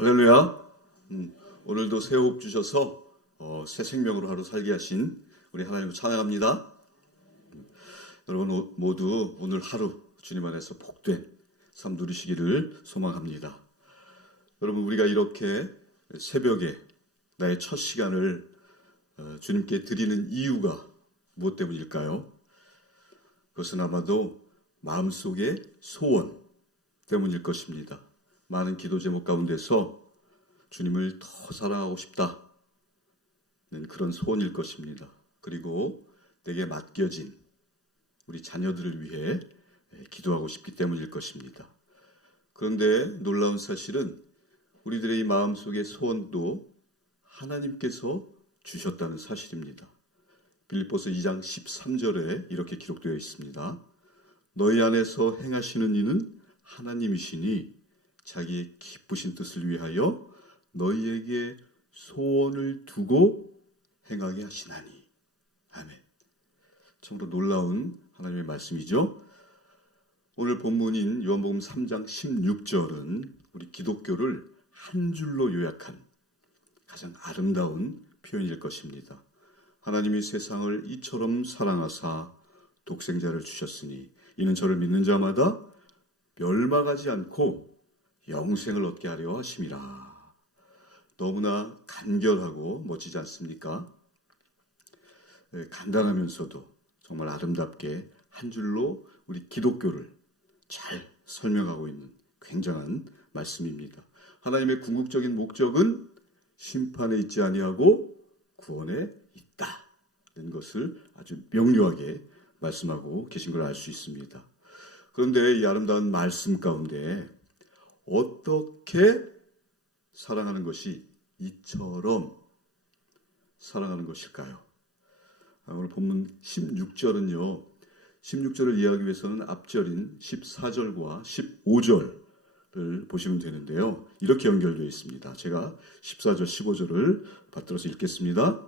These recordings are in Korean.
할렐루야. 음, 오늘도 새 호흡 주셔서 어, 새 생명으로 하루 살게 하신 우리 하나님을 찬양합니다. 음, 여러분 오- 모두 오늘 하루 주님 안에서 복된 삶 누리시기를 소망합니다. 여러분 우리가 이렇게 새벽에 나의 첫 시간을 어, 주님께 드리는 이유가 무엇 때문일까요? 그것은 아마도 마음속의 소원 때문일 것입니다. 많은 기도 제목 가운데서 주님을 더 사랑하고 싶다는 그런 소원일 것입니다. 그리고 내게 맡겨진 우리 자녀들을 위해 기도하고 싶기 때문일 것입니다. 그런데 놀라운 사실은 우리들의 이 마음속의 소원도 하나님께서 주셨다는 사실입니다. 빌립보서 2장 13절에 이렇게 기록되어 있습니다. 너희 안에서 행하시는 이는 하나님이시니 자기의 기쁘신 뜻을 위하여 너희에게 소원을 두고 행하게 하시나니. 아멘. 참으로 놀라운 하나님의 말씀이죠. 오늘 본문인 요한복음 3장 16절은 우리 기독교를 한 줄로 요약한 가장 아름다운 표현일 것입니다. 하나님이 세상을 이처럼 사랑하사 독생자를 주셨으니 이는 저를 믿는 자마다 멸망하지 않고 영생을 얻게 하려 하심이라. 너무나 간결하고 멋지지 않습니까? 예, 간단하면서도 정말 아름답게 한 줄로 우리 기독교를 잘 설명하고 있는 굉장한 말씀입니다. 하나님의 궁극적인 목적은 심판에 있지 아니하고 구원에 있다는 것을 아주 명료하게 말씀하고 계신 걸 알 수 있습니다. 그런데 이 아름다운 말씀 가운데 어떻게 사랑하는 것이 이처럼 사랑하는 것일까요? 아, 오늘 본문 16절은요. 16절을 이해하기 위해서는 앞절인 14절과 15절을 보시면 되는데요. 이렇게 연결되어 있습니다. 제가 14절, 15절을 받들어서 읽겠습니다.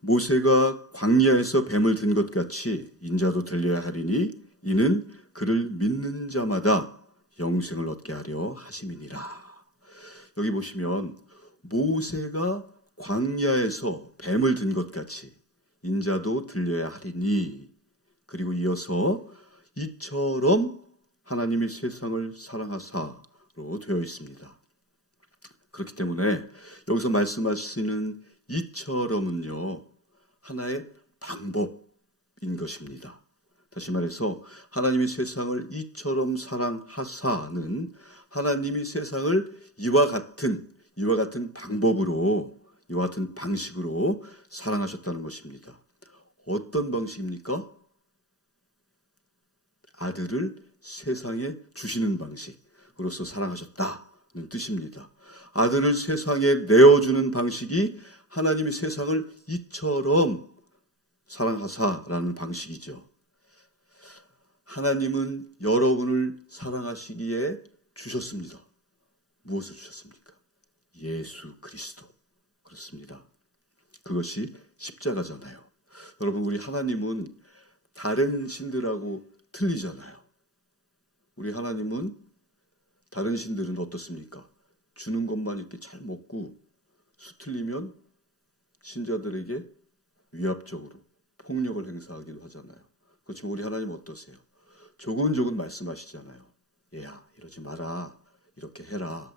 모세가 광야에서 뱀을 든 것 같이 인자도 들려야 하리니 이는 그를 믿는 자마다 영생을 얻게 하려 하심이니라. 여기 보시면 모세가 광야에서 뱀을 든 것 같이 인자도 들려야 하리니 그리고 이어서 이처럼 하나님이 세상을 사랑하사로 되어 있습니다. 그렇기 때문에 여기서 말씀하시는 이처럼은요 하나의 방법인 것입니다. 다시 말해서 하나님이 세상을 이처럼 사랑하사는 하나님이 세상을 이와 같은 이와 같은 방법으로 이와 같은 방식으로 사랑하셨다는 것입니다. 어떤 방식입니까? 아들을 세상에 주시는 방식으로서 사랑하셨다는 뜻입니다. 아들을 세상에 내어주는 방식이 하나님이 세상을 이처럼 사랑하사라는 방식이죠. 하나님은 여러분을 사랑하시기에 주셨습니다. 무엇을 주셨습니까? 예수 그리스도. 그렇습니다. 그것이 십자가잖아요. 여러분, 우리 하나님은 다른 신들하고 틀리잖아요. 우리 하나님은 다른 신들은 어떻습니까? 주는 것만 이렇게 잘 먹고 수 틀리면 신자들에게 위압적으로 폭력을 행사하기도 하잖아요. 그렇지만 우리 하나님 어떠세요? 조근조근 말씀하시잖아요. 얘야, 이러지 마라. 이렇게 해라.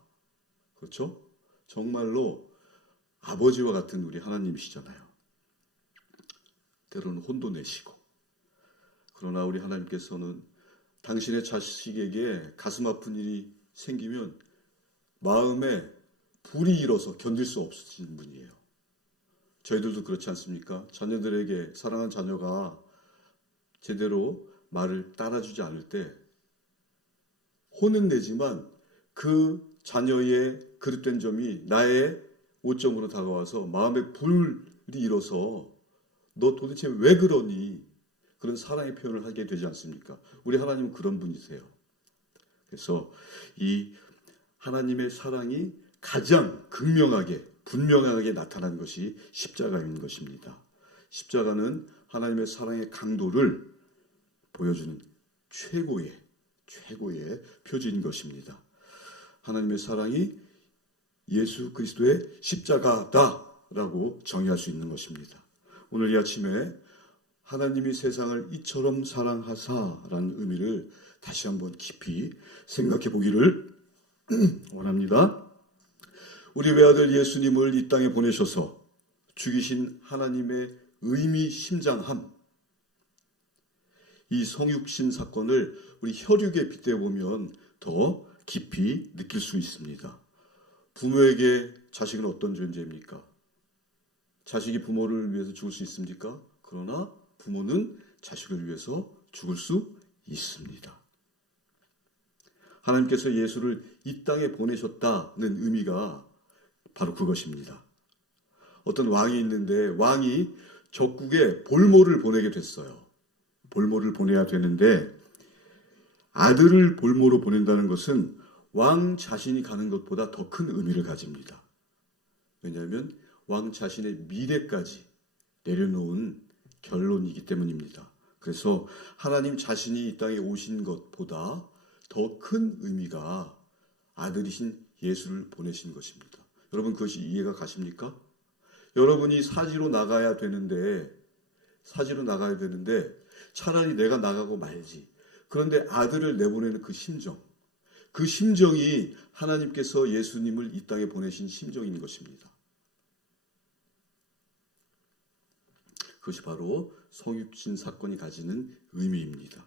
그렇죠? 정말로 아버지와 같은 우리 하나님이시잖아요. 때로는 혼도 내시고. 그러나 우리 하나님께서는 당신의 자식에게 가슴 아픈 일이 생기면 마음에 불이 일어서 견딜 수 없으신 분이에요. 저희들도 그렇지 않습니까? 자녀들에게 사랑하는 자녀가 제대로 말을 따라주지 않을 때 혼은 내지만 그 자녀의 그릇된 점이 나의 오점으로 다가와서 마음에 불이 일어서 너 도대체 왜 그러니? 그런 사랑의 표현을 하게 되지 않습니까? 우리 하나님은 그런 분이세요. 그래서 이 하나님의 사랑이 가장 극명하게 분명하게 나타난 것이 십자가인 것입니다. 십자가는 하나님의 사랑의 강도를 보여주는 최고의 최고의 표지인 것입니다. 하나님의 사랑이 예수 그리스도의 십자가다라고 정의할 수 있는 것입니다. 오늘 이 아침에 하나님이 세상을 이처럼 사랑하사라는 의미를 다시 한번 깊이 생각해 보기를 원합니다. 우리 외아들 예수님을 이 땅에 보내셔서 죽이신 하나님의 의미 심장함. 이 성육신 사건을 우리 혈육에 빗대 보면 더 깊이 느낄 수 있습니다. 부모에게 자식은 어떤 존재입니까? 자식이 부모를 위해서 죽을 수 있습니까? 그러나 부모는 자식을 위해서 죽을 수 있습니다. 하나님께서 예수를 이 땅에 보내셨다는 의미가 바로 그것입니다. 어떤 왕이 있는데 왕이 적국에 볼모를 보내게 됐어요. 볼모를 보내야 되는데 아들을 볼모로 보낸다는 것은 왕 자신이 가는 것보다 더 큰 의미를 가집니다. 왜냐하면 왕 자신의 미래까지 내려놓은 결론이기 때문입니다. 그래서 하나님 자신이 이 땅에 오신 것보다 더 큰 의미가 아들이신 예수를 보내신 것입니다. 여러분 그것이 이해가 가십니까? 여러분이 사지로 나가야 되는데 사지로 나가야 되는데 차라리 내가 나가고 말지. 그런데 아들을 내보내는 그 심정. 그 심정이 하나님께서 예수님을 이 땅에 보내신 심정인 것입니다. 그것이 바로 성육신 사건이 가지는 의미입니다.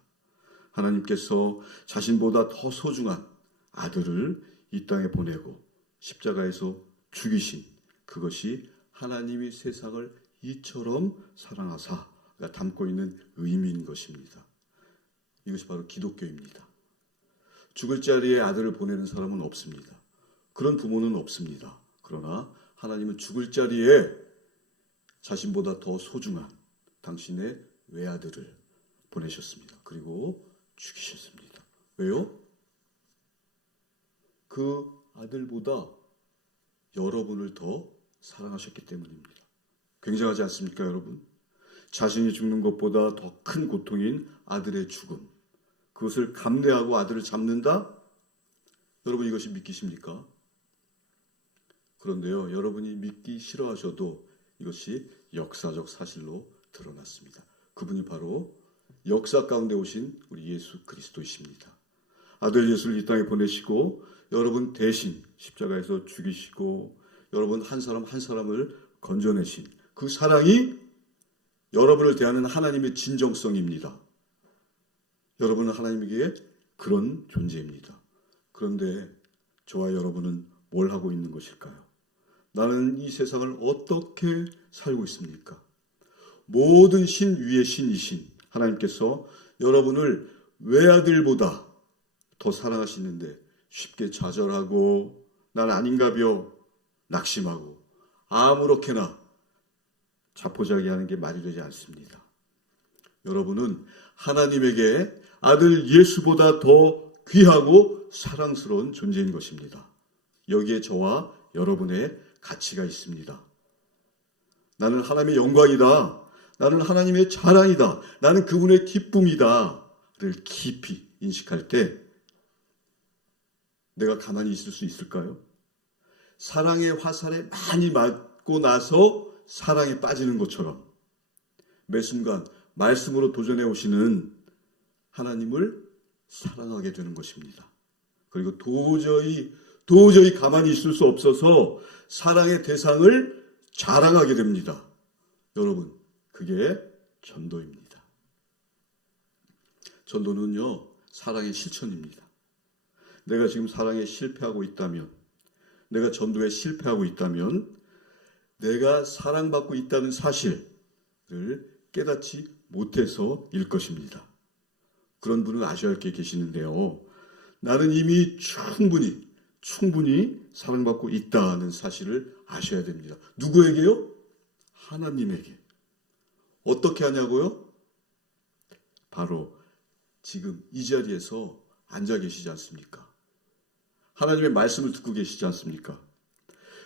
하나님께서 자신보다 더 소중한 아들을 이 땅에 보내고 십자가에서 죽이신 그것이 하나님이 세상을 이처럼 사랑하사가 담고 있는 의미인 것입니다. 이것이 바로 기독교입니다. 죽을 자리에 아들을 보내는 사람은 없습니다. 그런 부모는 없습니다. 그러나 하나님은 죽을 자리에 자신보다 더 소중한 당신의 외아들을 보내셨습니다. 그리고 죽이셨습니다. 왜요? 그 아들보다 여러분을 더 사랑하셨기 때문입니다. 굉장하지 않습니까, 여러분? 자신이 죽는 것보다 더 큰 고통인 아들의 죽음. 그것을 감내하고 아들을 잡는다? 여러분 이것이 믿기십니까? 그런데요, 여러분이 믿기 싫어하셔도 이것이 역사적 사실로 드러났습니다. 그분이 바로 역사 가운데 오신 우리 예수 그리스도이십니다. 아들 예수를 이 땅에 보내시고 여러분 대신 십자가에서 죽이시고 여러분 한 사람 한 사람을 건져내신 그 사랑이 여러분을 대하는 하나님의 진정성입니다. 여러분은 하나님에게 그런 존재입니다. 그런데 저와 여러분은 뭘 하고 있는 것일까요? 나는 이 세상을 어떻게 살고 있습니까? 모든 신 위의 신이신 하나님께서 여러분을 외아들보다 더 사랑하시는데 쉽게 좌절하고 난 아닌가벼 낙심하고 아무렇게나 자포자기하는 게 말이 되지 않습니다. 여러분은 하나님에게 아들 예수보다 더 귀하고 사랑스러운 존재인 것입니다. 여기에 저와 여러분의 가치가 있습니다. 나는 하나님의 영광이다. 나는 하나님의 자랑이다. 나는 그분의 기쁨이다 를 깊이 인식할 때 내가 가만히 있을 수 있을까요? 사랑의 화살에 많이 맞고 나서 사랑에 빠지는 것처럼 매 순간 말씀으로 도전해 오시는 하나님을 사랑하게 되는 것입니다. 그리고 도저히 도저히 가만히 있을 수 없어서 사랑의 대상을 자랑하게 됩니다. 여러분, 그게 전도입니다. 전도는요, 사랑의 실천입니다. 내가 지금 사랑에 실패하고 있다면, 내가 전도에 실패하고 있다면, 내가 사랑받고 있다는 사실을 깨닫지 못해서일 것입니다. 그런 분은 아셔야 할 게 계시는데요. 나는 이미 충분히, 충분히 사랑받고 있다는 사실을 아셔야 됩니다. 누구에게요? 하나님에게. 어떻게 하냐고요? 바로 지금 이 자리에서 앉아 계시지 않습니까? 하나님의 말씀을 듣고 계시지 않습니까?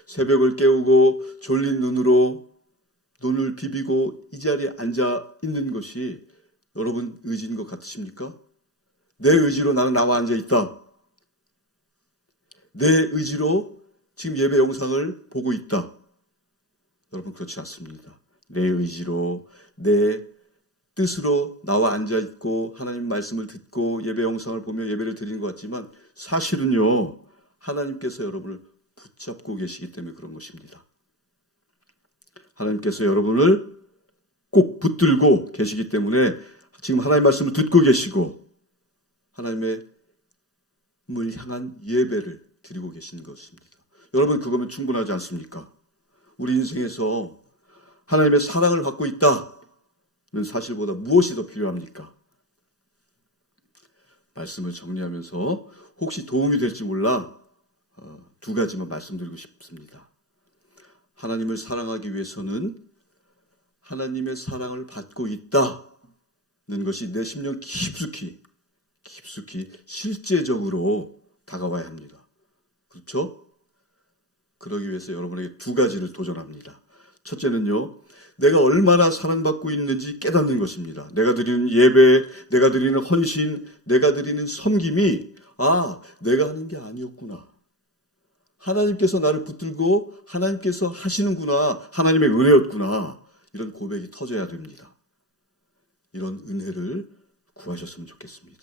새벽을 깨우고 졸린 눈으로 눈을 비비고 이 자리에 앉아 있는 것이 여러분 의지인 것 같으십니까? 내 의지로 나는 나와 앉아 있다. 내 의지로 지금 예배 영상을 보고 있다. 여러분 그렇지 않습니다. 내 의지로 내 뜻으로 나와 앉아 있고 하나님 말씀을 듣고 예배 영상을 보며 예배를 드리는 것 같지만 사실은요 하나님께서 여러분을 붙잡고 계시기 때문에 그런 것입니다. 하나님께서 여러분을 꼭 붙들고 계시기 때문에 지금 하나님 말씀을 듣고 계시고 하나님의 물 향한 예배를 드리고 계신 것입니다. 여러분 그거면 충분하지 않습니까? 우리 인생에서 하나님의 사랑을 받고 있다는 사실보다 무엇이 더 필요합니까? 말씀을 정리하면서 혹시 도움이 될지 몰라 어, 두 가지만 말씀드리고 싶습니다. 하나님을 사랑하기 위해서는 하나님의 사랑을 받고 있다는 것이 내 심령 깊숙이 깊숙이 실제적으로 다가와야 합니다. 그렇죠? 그러기 위해서 여러분에게 두 가지를 도전합니다. 첫째는요, 내가 얼마나 사랑받고 있는지 깨닫는 것입니다. 내가 드리는 예배, 내가 드리는 헌신, 내가 드리는 섬김이, 아, 내가 하는 게 아니었구나. 하나님께서 나를 붙들고 하나님께서 하시는구나. 하나님의 은혜였구나. 이런 고백이 터져야 됩니다. 이런 은혜를 구하셨으면 좋겠습니다.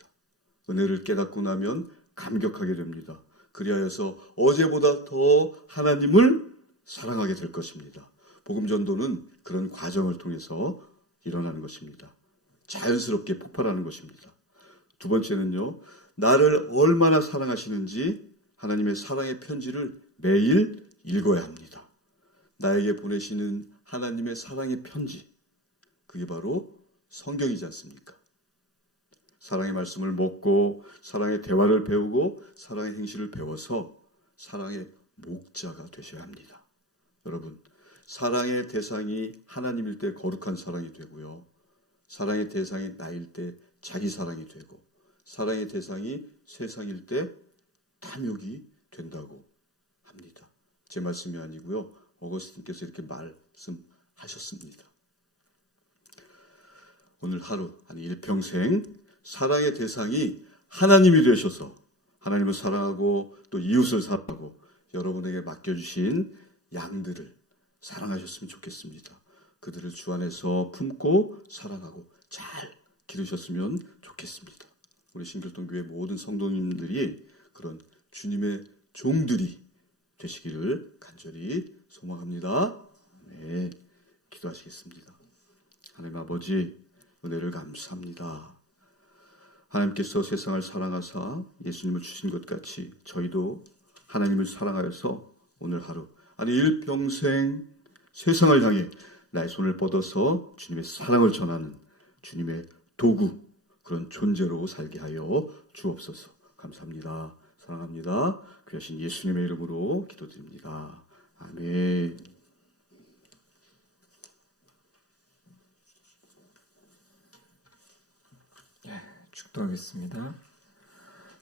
은혜를 깨닫고 나면 감격하게 됩니다. 그리하여서 어제보다 더 하나님을 사랑하게 될 것입니다. 복음 전도는 그런 과정을 통해서 일어나는 것입니다. 자연스럽게 폭발하는 것입니다. 두 번째는요, 나를 얼마나 사랑하시는지 하나님의 사랑의 편지를 매일 읽어야 합니다. 나에게 보내시는 하나님의 사랑의 편지, 그게 바로 성경이지 않습니까? 사랑의 말씀을 먹고 사랑의 대화를 배우고 사랑의 행실을 배워서 사랑의 목자가 되셔야 합니다. 여러분, 사랑의 대상이 하나님일 때 거룩한 사랑이 되고요. 사랑의 대상이 나일 때 자기 사랑이 되고 사랑의 대상이 세상일 때 탐욕이 된다고 합니다. 제 말씀이 아니고요. 어거스틴께서 이렇게 말씀하셨습니다. 오늘 하루 아니 일평생 사랑의 대상이 하나님이 되셔서 하나님을 사랑하고 또 이웃을 사랑하고 여러분에게 맡겨주신 양들을 사랑하셨으면 좋겠습니다. 그들을 주 안에서 품고 사랑하고 잘 기르셨으면 좋겠습니다. 우리 신길동 교회 모든 성도님들이 그런 주님의 종들이 되시기를 간절히 소망합니다. 네, 기도하시겠습니다. 하나님 아버지 은혜를 감사합니다. 하나님께서 세상을 사랑하사 예수님을 주신 것 같이 저희도 하나님을 사랑하여서 오늘 하루 아니 일평생 세상을 향해 나의 손을 뻗어서 주님의 사랑을 전하는 주님의 도구 그런 존재로 살게 하여 주옵소서. 감사합니다. 사랑합니다. 귀하신 예수님의 이름으로 기도드립니다. 아멘. 축도하겠습니다.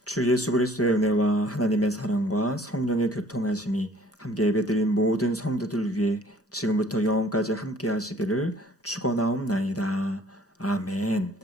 주 예수 그리스도의 은혜와 하나님의 사랑과 성령의 교통하심이 함께 예배드린 모든 성도들 위해 지금부터 영원까지 함께 하시기를 축원하옵나이다. 아멘.